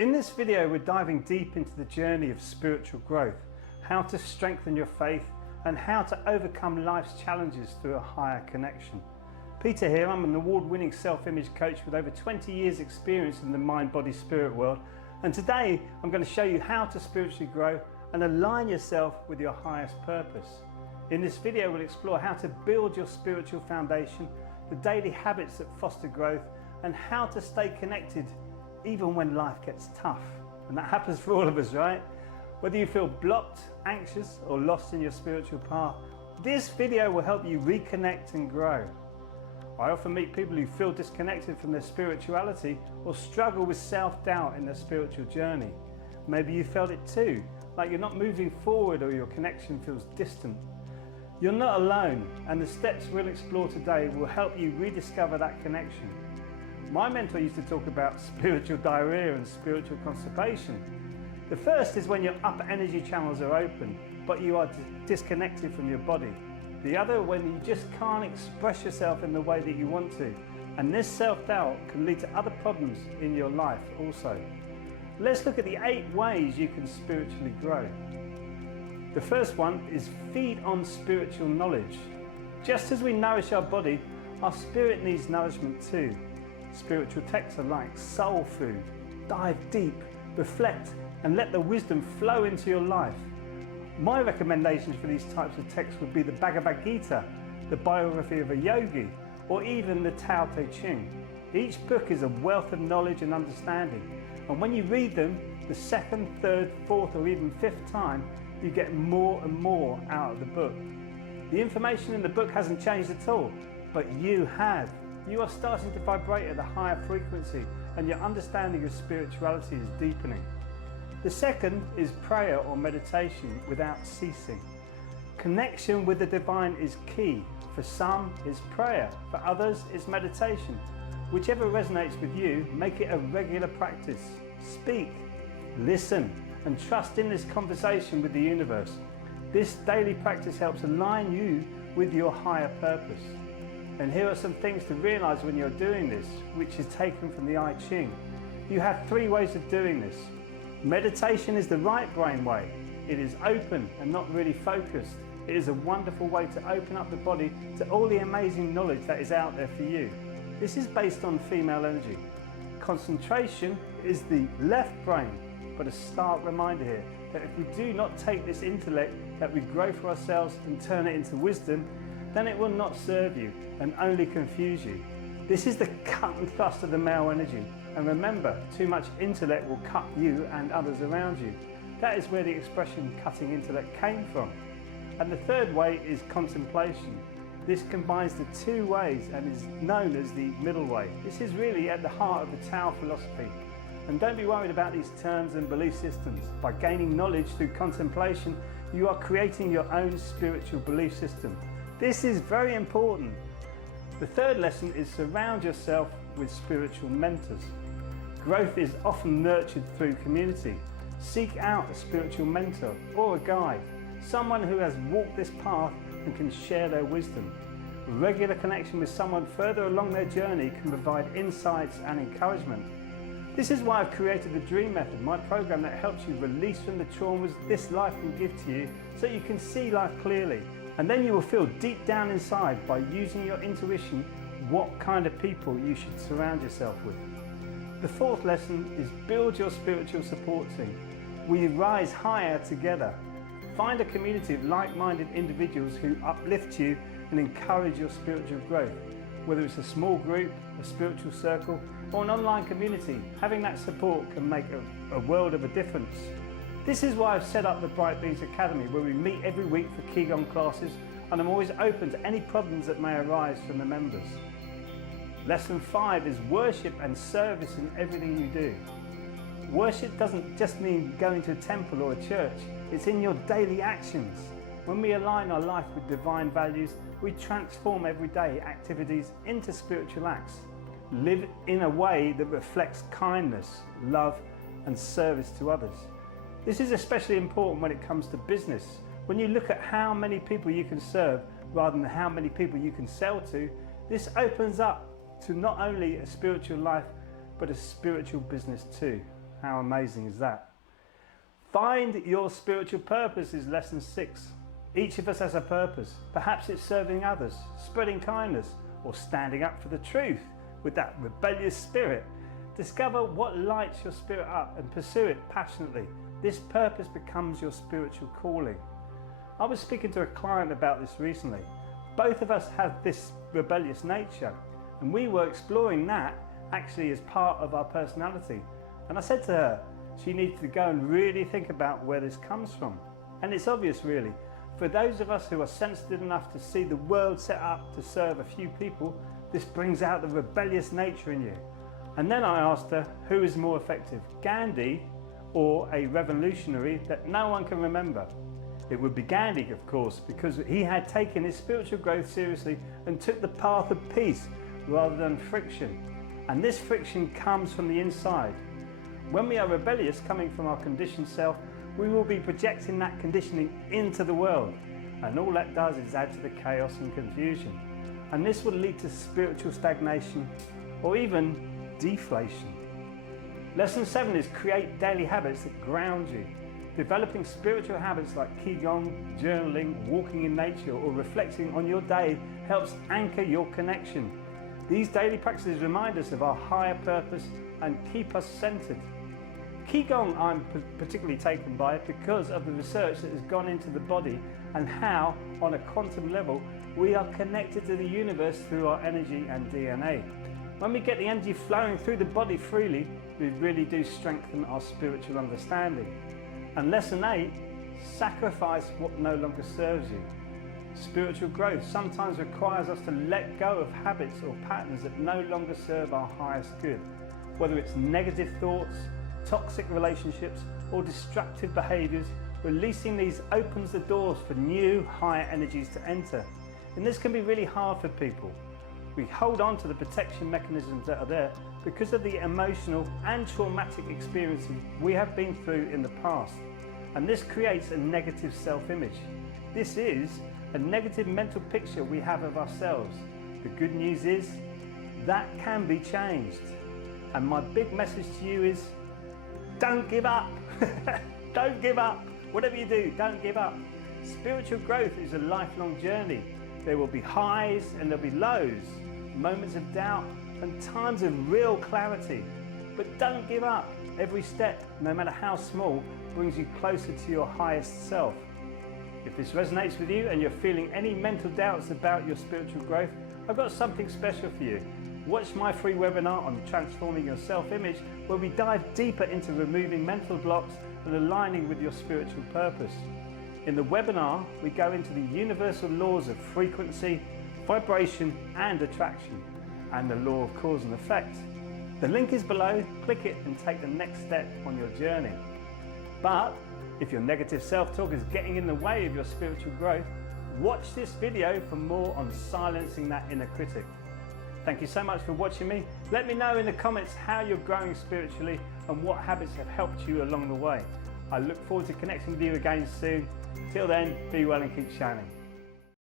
In this video, we're diving deep into the journey of spiritual growth, how to strengthen your faith, and how to overcome life's challenges through a higher connection. Peter here, I'm an award-winning self-image coach with over 20 years experience in the mind, body, spirit world. And today, I'm going to show you how to spiritually grow and align yourself with your highest purpose. In this video, we'll explore how to build your spiritual foundation, the daily habits that foster growth, and how to stay connected even when life gets tough. And that happens for all of us, right? Whether you feel blocked, anxious, or lost in your spiritual path, this video will help you reconnect and grow. I often meet people who feel disconnected from their spirituality or struggle with self-doubt in their spiritual journey. Maybe you felt it too, like you're not moving forward or your connection feels distant. You're not alone, and the steps we'll explore today will help you rediscover that connection. My mentor used to talk about spiritual diarrhea and spiritual constipation. The first is when your upper energy channels are open, but you are disconnected from your body. The other, when you just can't express yourself in the way that you want to. And this self-doubt can lead to other problems in your life also. Let's look at the 8 ways you can spiritually grow. The first one is feed on spiritual knowledge. Just as we nourish our body, our spirit needs nourishment too. Spiritual texts are like soul food. Dive deep, reflect, and let the wisdom flow into your life. My recommendations for these types of texts would be the Bhagavad Gita, the biography of a yogi, or even the Tao Te Ching. Each book is a wealth of knowledge and understanding, and when you read them the second, third, fourth, or even 5th time, you get more and more out of the book. The information in the book hasn't changed at all, but you have. You are starting to vibrate at a higher frequency, and your understanding of spirituality is deepening. The second is prayer or meditation without ceasing. Connection with the divine is key. For some, it's prayer. For others, it's meditation. Whichever resonates with you, make it a regular practice. Speak, listen, and trust in this conversation with the universe. This daily practice helps align you with your higher purpose. And here are some things to realize when you're doing this, which is taken from the I Ching. You have 3 ways of doing this. Meditation is the right brain way. It is open and not really focused. It is a wonderful way to open up the body to all the amazing knowledge that is out there for you. This is based on female energy. Concentration is the left brain, but a stark reminder here that if we do not take this intellect that we grow for ourselves and turn it into wisdom, then it will not serve you and only confuse you. This is the cut and thrust of the male energy. And remember, too much intellect will cut you and others around you. That is where the expression cutting intellect came from. And the third way is contemplation. This combines the 2 ways and is known as the middle way. This is really at the heart of the Tao philosophy. And don't be worried about these terms and belief systems. By gaining knowledge through contemplation, you are creating your own spiritual belief system. This is very important. The third lesson is surround yourself with spiritual mentors. Growth is often nurtured through community. Seek out a spiritual mentor or a guide, someone who has walked this path and can share their wisdom. Regular connection with someone further along their journey can provide insights and encouragement. This is why I've created the Dream Method, my program that helps you release from the traumas this life can give to you so you can see life clearly. And then you will feel deep down inside, by using your intuition, what kind of people you should surround yourself with. The 4th lesson is build your spiritual support team. We rise higher together. Find a community of like-minded individuals who uplift you and encourage your spiritual growth. Whether it's a small group, a spiritual circle, or an online community, having that support can make a world of a difference. This is why I've set up the Bright Beings Academy, where we meet every week for Qigong classes, and I'm always open to any problems that may arise from the members. Lesson 5 is worship and service in everything you do. Worship doesn't just mean going to a temple or a church, it's in your daily actions. When we align our life with divine values, we transform everyday activities into spiritual acts. Live in a way that reflects kindness, love, and service to others. This is especially important when it comes to business. When you look at how many people you can serve rather than how many people you can sell to, this opens up to not only a spiritual life, but a spiritual business too. How amazing is that? Find your spiritual purpose is lesson 6. Each of us has a purpose. Perhaps it's serving others, spreading kindness, or standing up for the truth with that rebellious spirit. Discover what lights your spirit up and pursue it passionately. This purpose becomes your spiritual calling. I was speaking to a client about this recently. Both of us have this rebellious nature, and we were exploring that actually as part of our personality. And I said to her, she needs to go and really think about where this comes from. And it's obvious really. For those of us who are sensitive enough to see the world set up to serve a few people, this brings out the rebellious nature in you. And then I asked her, who is more effective, Gandhi or a revolutionary that no one can remember? It would be Gandhi, of course, because he had taken his spiritual growth seriously and took the path of peace rather than friction. And this friction comes from the inside. When we are rebellious, coming from our conditioned self, we will be projecting that conditioning into the world. And all that does is add to the chaos and confusion. And this will lead to spiritual stagnation or even deflation. Lesson 7 is create daily habits that ground you. Developing spiritual habits like Qigong, journaling, walking in nature, or reflecting on your day helps anchor your connection. These daily practices remind us of our higher purpose and keep us centered. Qigong I'm particularly taken by it because of the research that has gone into the body and how, on a quantum level, we are connected to the universe through our energy and DNA. When we get the energy flowing through the body freely, we really do strengthen our spiritual understanding. And lesson 8, sacrifice what no longer serves you. Spiritual growth sometimes requires us to let go of habits or patterns that no longer serve our highest good. Whether it's negative thoughts, toxic relationships, or destructive behaviours, releasing these opens the doors for new, higher energies to enter. And this can be really hard for people. We hold on to the protection mechanisms that are there because of the emotional and traumatic experiences we have been through in the past. And this creates a negative self-image. This is a negative mental picture we have of ourselves. The good news is that can be changed. And my big message to you is, don't give up. Don't give up. Whatever you do, don't give up. Spiritual growth is a lifelong journey. There will be highs and there'll be lows, moments of doubt and times of real clarity. But don't give up. Every step, no matter how small, brings you closer to your highest self. If this resonates with you and you're feeling any mental doubts about your spiritual growth, I've got something special for you. Watch my free webinar on transforming your self-image, where we dive deeper into removing mental blocks and aligning with your spiritual purpose. In the webinar, we go into the universal laws of frequency, vibration and attraction, and the law of cause and effect. The link is below, click it and take the next step on your journey. But if your negative self-talk is getting in the way of your spiritual growth, watch this video for more on silencing that inner critic. Thank you so much for watching me. Let me know in the comments how you're growing spiritually and what habits have helped you along the way. I look forward to connecting with you again soon. Till then, be well and keep shining.